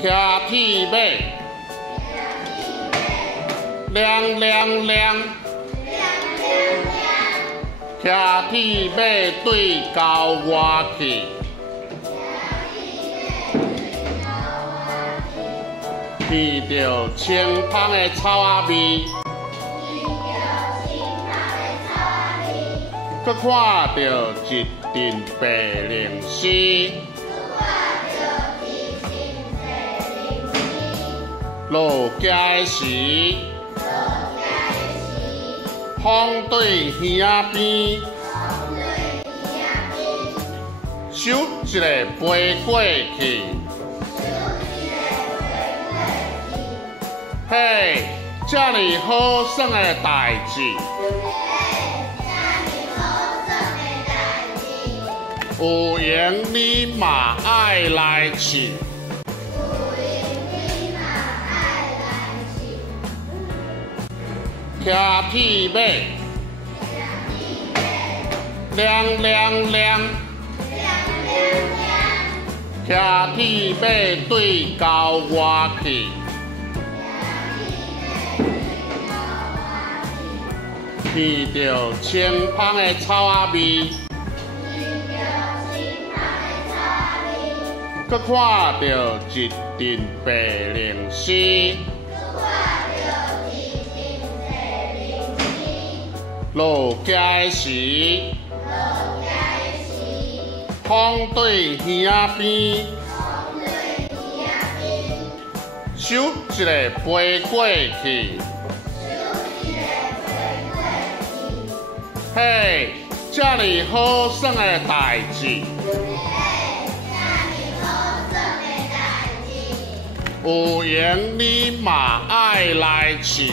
骑铁马，亮亮亮，骑铁马对郊外去，闻着清芳的草仔味，佮看到一阵白灵丝。 落街时，风对耳边，手一个飞过去，嘿，这么好耍的代志，有缘你嘛爱来试。 骑铁马，亮亮亮，骑铁马对郊外去，闻着清芳的草仔味，佮看到一阵白灵丝。 落街时，风对耳边，手一个飞过去，嘿，这么好耍的代志，有缘你嘛爱来试。